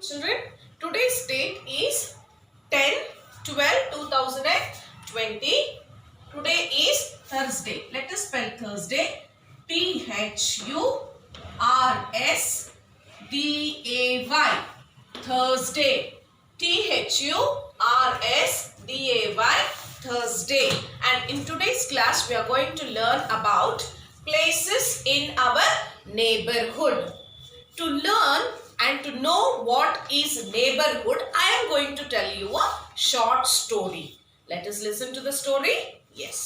Children, today's date is 10/12/2020. Today is Thursday. Let us spell Thursday. Thursday. Thursday. Thursday. Thursday. And in today's class, we are going to learn about places in our neighborhood. To learn and to know what is neighborhood, I am going to tell you a short story. Let us listen to the story. Yes.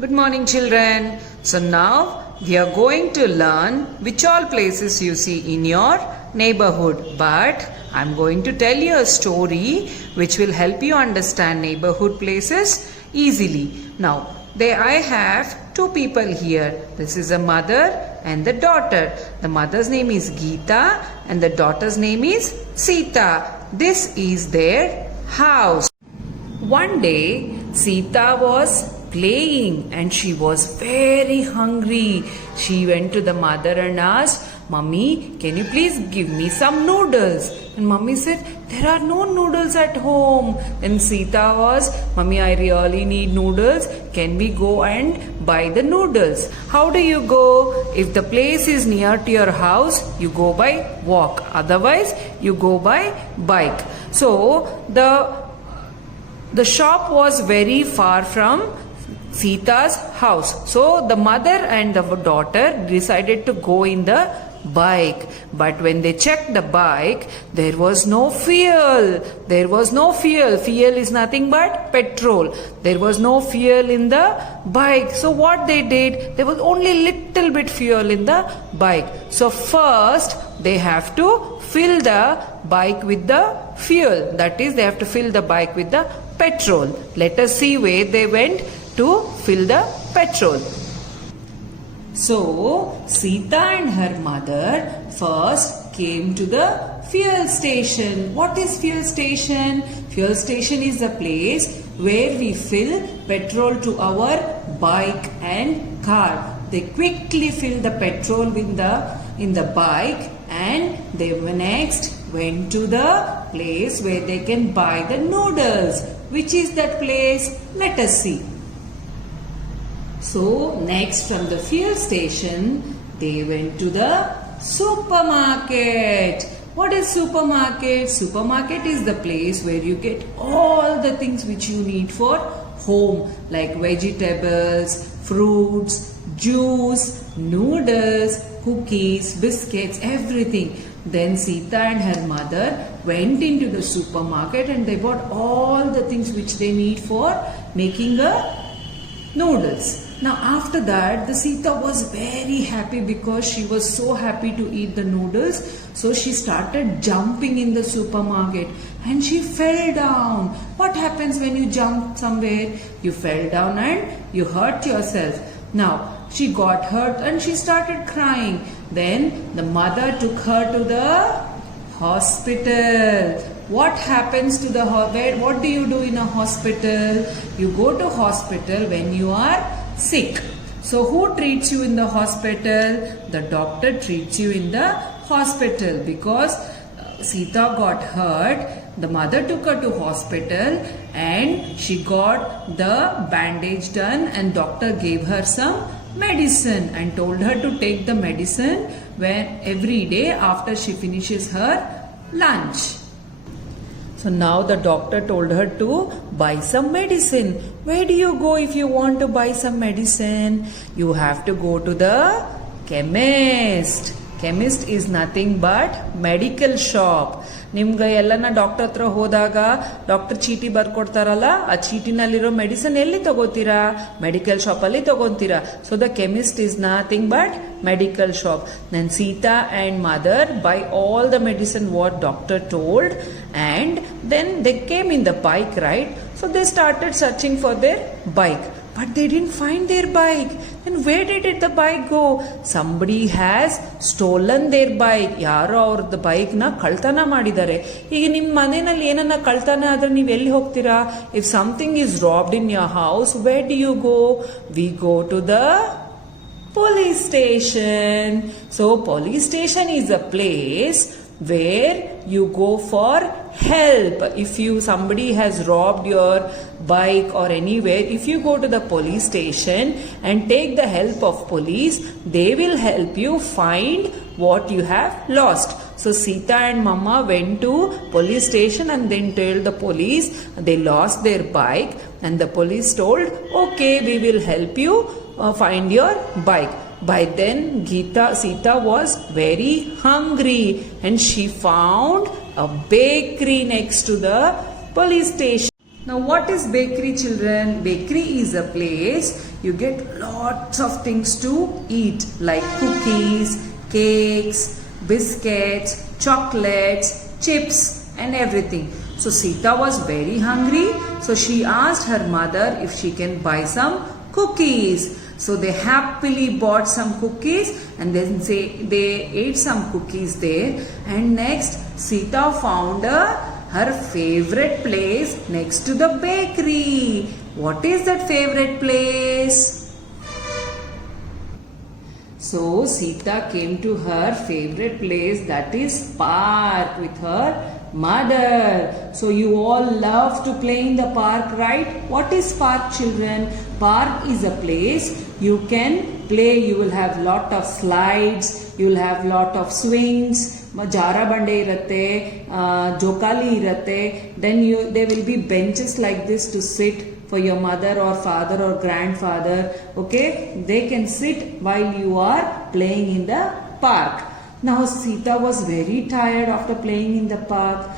Good morning, children. So now we are going to learn which all places you see in your neighborhood. But I am going to tell you a story which will help you understand neighborhood places easily. Now, I have two people here. This is a mother and the daughter. The mother's name is Geeta and the daughter's name is Sita. This is their house. One day, Sita was playing and she was very hungry. She went to the mother and asked, "Mummy, can you please give me some noodles?" And Mummy said, "There are no noodles at home." Then Sita was, "Mummy, I really need noodles. Can we go and buy the noodles?" "How do you go? If the place is near to your house, you go by walk. Otherwise, you go by bike." So the shop was very far from Sita's house. So the mother and the daughter decided to go in the bike. But when they checked the bike, there was no fuel. There was no fuel. Fuel is nothing but petrol. There was no fuel in the bike. So what they did, there was only little bit fuel in the bike. So first they have to fill the bike with the fuel. That is, they have to fill the bike with the petrol. Let us see where they went to fill the petrol. So Sita and her mother first came to the fuel station. What is fuel station? Fuel station is the place where we fill petrol to our bike and car. They quickly fill the petrol in the bike and they next went to the place where they can buy the noodles. Which is that place? Let us see. So next from the fuel station, they went to the supermarket. What is supermarket? Supermarket is the place where you get all the things which you need for home, like vegetables, fruits, juice, noodles, cookies, biscuits, everything. Then Sita and her mother went into the supermarket and they bought all the things which they need for making a noodles. Now after that, the Sita was very happy because she was so happy to eat the noodles. So she started jumping in the supermarket and she fell down. What happens when you jump somewhere? You fell down and you hurt yourself. Now she got hurt and she started crying. Then the mother took her to the hospital. What happens to the what do you do in a hospital? You go to hospital when you are sick. So who treats you in the hospital? The doctor treats you in the hospital because Sita got hurt. The mother took her to hospital and she got the bandage done and doctor gave her some medicine and told her to take the medicine every day after she finishes her lunch. So now the doctor told her to buy some medicine. Where do you go if you want to buy some medicine? You have to go to the chemist. Chemist is nothing but medical shop. ನಿಮ್ಗೆ ಎಲ್ಲನ doctor ಹತ್ರ ಹೋದಾಗ doctor ಚೀಟಿ ಬರ್ಕೊಡ್ತಾರಲ್ಲ, ಆ ಚೀಟಿನಲ್ಲಿರೋ medicine ಎಲ್ಲಿ ತಗೋತೀರಾ? Medical shop ಅಲ್ಲಿ ತಗೋತೀರಾ. So the chemist is nothing but medical shop. Then Sita and mother buy all the medicine what doctor told and then they came in the bike, right? So they started searching for their bike. But they didn't find their bike. Then where did the bike go? Somebody has stolen their bike. ಯಾರೋ ಅವ್ರದ್ದು ಬೈಕ್ನ ಕಳ್ತನ ಮಾಡಿದ್ದಾರೆ. ಈಗ ನಿಮ್ಮ ಮನೆಯಲ್ಲಿ ಏನನ್ನ ಕಳ್ತನ ಆದ್ರೆ ನೀವು ಎಲ್ಲಿ ಹೋಗ್ತೀರಾ? If something is robbed in your house, where do you go? We go to the police station. So police station is a place where you go for help. If somebody has robbed your bike or anywhere, if you go to the police station and take the help of police, they will help you find what you have lost. So Sita and Mama went to police station and then told the police they lost their bike, and the police told, okay, we will help you find your bike. By then Sita was very hungry and she found a bakery next to the police station. Now what is bakery, children? Bakery is a place you get lots of things to eat like cookies, cakes, biscuits, chocolates, chips and everything. So Sita was very hungry, so she asked her mother if she can buy some cookies. So they happily bought some cookies and then they ate some cookies there. And next Sita found her favorite place next to the bakery. What is that favorite place? So Sita came to her favorite place, that is park, with her mother. So you all love to play in the park, right? What is park, children? Park is a place you can play. You will have lot of slides, you will have lot of swings, jara bande irate, jokali irate. Then there will be benches like this to sit for your mother or father or grandfather. Okay, they can sit while you are playing in the park. Now Sita was very tired after playing in the park,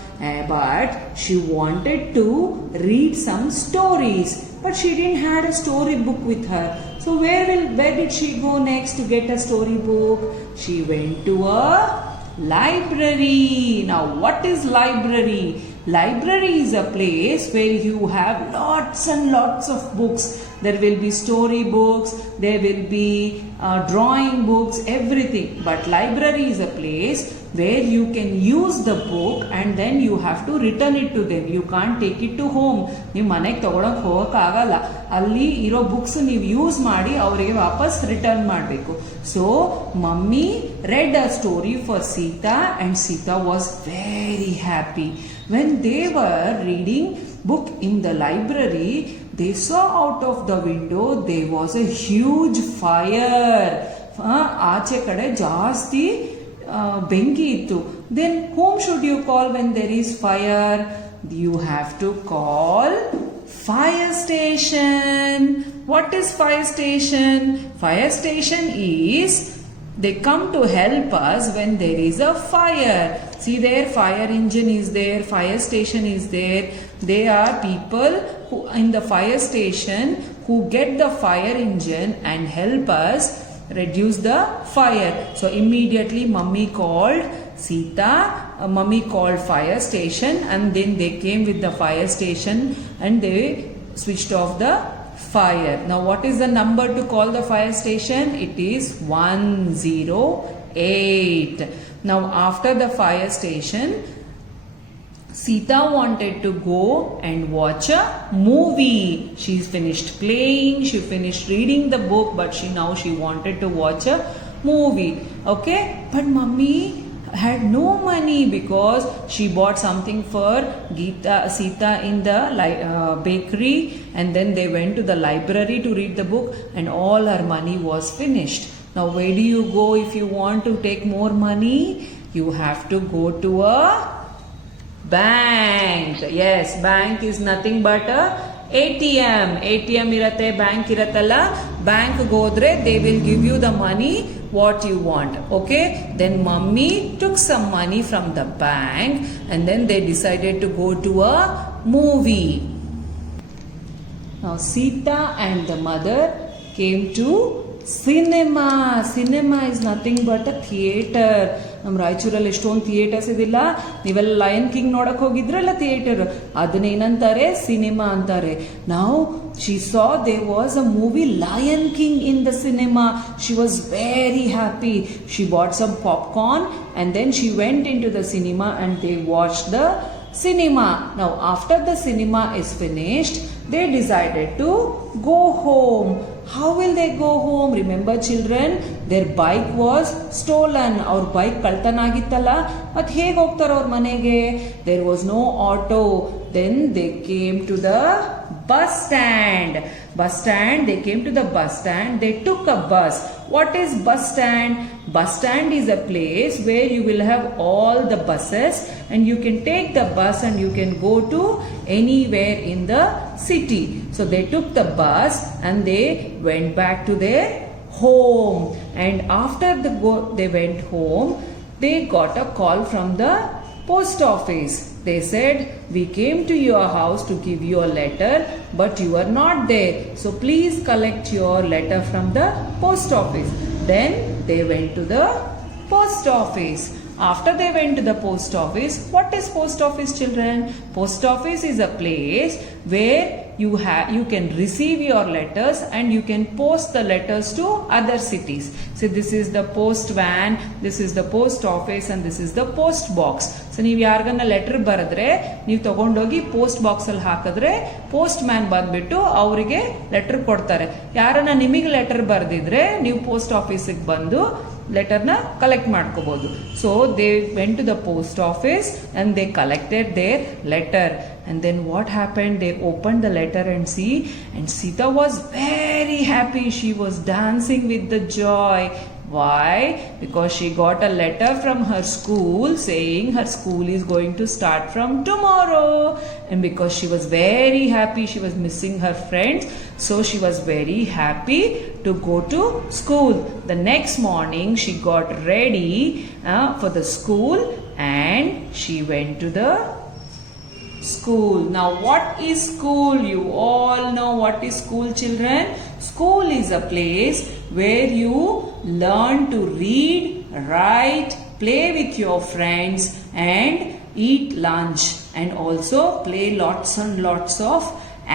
but she wanted to read some stories, but she didn't have a story book with her. So where did she go next to get a story book? She went to a library. Now what is library? Library is a place where you have lots and lots of books. There will be story books, there will be drawing books, everything. But library is a place where you can use the book and then you have to return it to them. You can't take it to home. ನೀವು ಮನೆಗೆ ತಗೊಳಕ್ಕೆ ಹೋಗಕ್ಕಾಗಲ್ಲ. ಅಲ್ಲಿ ಇರೋ books ನೀವು use ಮಾಡಿ ಅವರಿಗೆ ವಾಪಸ್ return ಮಾಡಬೇಕು. So mummy read a story for Sita and Sita was very happy. When they were reading book in the library, they saw out of the window there was a huge fire. ಆಚೆ ಕಡೆ ಜಾಸ್ತಿ ಬೆಂಕಿ ಇತ್ತು. Then whom should you call when there is fire? You have to call fire station. What is fire station? Fire station is they come to help us when there is a fire. See there, fire engine is there, fire station is there. They are people who in the fire station who get the fire engine and help us reduce the fire. So immediately mummy called Sita, mummy called fire station, and then they came with the fire station and they switched off the fire. Now what is the number to call the fire station? It is 108. Now after the fire station, Sita wanted to go and watch a movie. She finished playing, she finished reading the book, but she wanted to watch a movie. Okay, but mummy had no money because she bought something for Sita in the bakery, and then they went to the library to read the book and all her money was finished. Now where do you go if you want to take more money? You have to go to a bank. Yes, bank is nothing but a ATM. ATM irate, bank iratalla. Bank godre, they will give you the money what you want. Okay, then mummy took some money from the bank and then they decided to go to a movie. Now Sita and the mother came to cinema. Cinema is nothing but a theater. ನಮ್ಮ ರಾಯಚೂರಲ್ಲಿ ಎಷ್ಟೊಂದು theatres ಇದಿಲ್ಲ. ನೀವೆಲ್ಲ lion king ನೋಡಕ್ ಹೋಗಿದ್ರಲ್ಲ theatre, ಅದನ್ನೇನಂತಾರೆ cinema ಅಂತಾರೆ. Now she saw there was a movie Lion King in the cinema. She was very happy. She bought some popcorn and then she went into the cinema and they watched the cinema. Now after the cinema is finished, they decided to go home. How will they go home? Remember children, their bike was stolen. ಅವ್ರ bike ಕಳ್ತನ ಆಗಿತ್ತಲ್ಲ, ಮತ್ತೆ ಹೇಗೆ ಹೋಗ್ತಾರೆ ಅವ್ರ ಮನೆಗೆ? There was no auto. Then they came to the bus stand. They came to the bus stand. They took a bus. What is bus stand? Bus stand is a place where you will have all the buses and you can take the bus and you can go to anywhere in the city. So they took the bus and they went back to their home. And after they went home, they got a call from the post office. They said, we came to your house to give you a letter, but you are not there. So please collect your letter from the post office. Then they went to the post office. After they went to the post office, what is post office, children? Post office is a place where you can receive your letters and you can post the letters to other cities. So this is the post van, this is the post office and this is the post box. So ನೀವು ಯಾರಿಗನ್ನ letter ಬರೆದ್ರೆ ನೀವು ತಗೊಂಡೋಗಿ post box ಅಲ್ಲಿ ಹಾಕಿದ್ರೆ post man ಬಂದ್ಬಿಟ್ಟು ಅವರಿಗೆ letter ಕೊಡ್ತಾರೆ. ಯಾರನ್ನ ನಿಮಗೆ ಲೆಟರ್ ಬರೆದಿದ್ರೆ ನೀವು ಪೋಸ್ಟ್ ಆಫೀಸಿಗೆ ಬಂದು ಲೆಟರ್ನ ಕಲೆಕ್ಟ್ ಮಾಡ್ಕೋಬಹುದು. So they went to the post office and they collected their letter. And then what happened? They opened the letter and see, and Sita was very happy. She was dancing with the joy. Why? Because she got a letter from her school saying her school is going to start from tomorrow. And because she was very happy, she was missing her friends, so she was very happy to go to school. The next morning she got ready for the school and she went to the school. Now what is school? You all know what is school, children. School is a place where you learn to read, write, play with your friends and eat lunch, and also play lots and lots of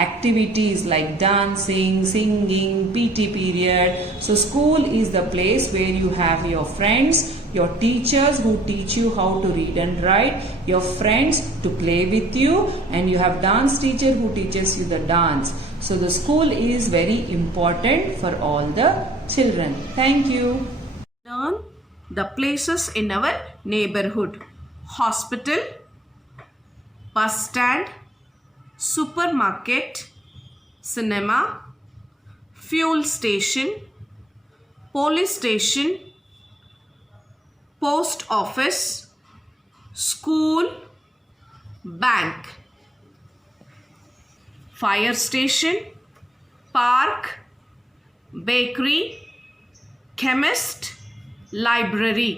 activities like dancing, singing, PT period. So school is the place where you have your friends, your teachers who teach you how to read and write, your friends to play with you, and you have dance teacher who teaches you the dance. So the school is very important for all the children. Thank you. Learn the places in our neighborhood: hospital, bus stand, supermarket, cinema, fuel station, police station, post office, school, bank, fire station, park, bakery, chemist, library.